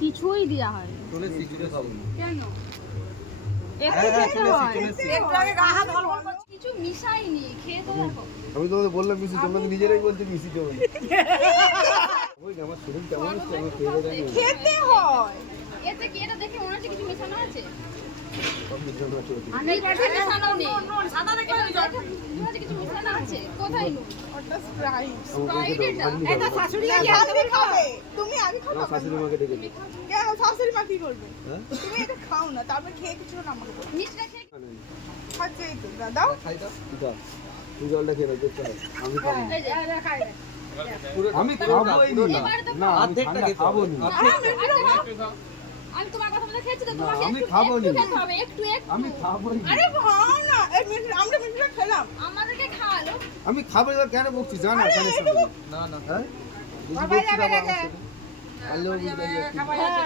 কিছুই দেওয়া হয় কেন? কিছু মিশাইনি, খেয়ে তো দেখো। আমি তোমাদের বললাম মিশি, তোমরা তো নিজেরাই বলছো মিশি জমি। ওই আমার শরীর কেমন হচ্ছে, আমার খেয়ে জানি খেতে হয়। এতে কি এটা দেখে মনে হচ্ছে কিছু মেশানো আছে? সব মিশানো আছে। আমি কিছু মেশানো নেই। সাদা দেখে মনে হচ্ছে কিছু মেশানো আছে। কোথায় নুন? ওটা স্প্রাইট। স্প্রাইট এটা। এটা শাশুড়ি আগে খাবে। তুমি আগে খাবে। আমার শাশুড়ি মাকে ডেকে দিই। কেন শাশুড়ি মা কি করবে? হ্যাঁ? তুমি এটা খাও না, তারপর খেয়ে কিছু না আমাকে বলো। মিষ্টিটা খেয়ে খাচ্ছে এই তো দাদা। দাও। তুই জলটা খেয়ে নাও, দেখতে হবে। আমি খাবো না। এই যে খাই রে। আমি খাবোই না। এবারে তো না, আমি ঠান্ডা খাবো না। আমি তোমার কথা বলে খেয়েছি তো, না, তোমাকে আমি একটু খাবো নি। খেতে হবে, একটু আমি খাবোই না। আরে খাও না, এই মিষ্টি আমরা মিষ্টিটা খেলাম। আমাদেরকে খাওয়ালো। আমি খাবো না, কেন বকছি জানা কেন সাথে? না না হ্যাঁ? বেশি বকছি না আমার সাথে। আল্লাহ বুঝতে পারছি।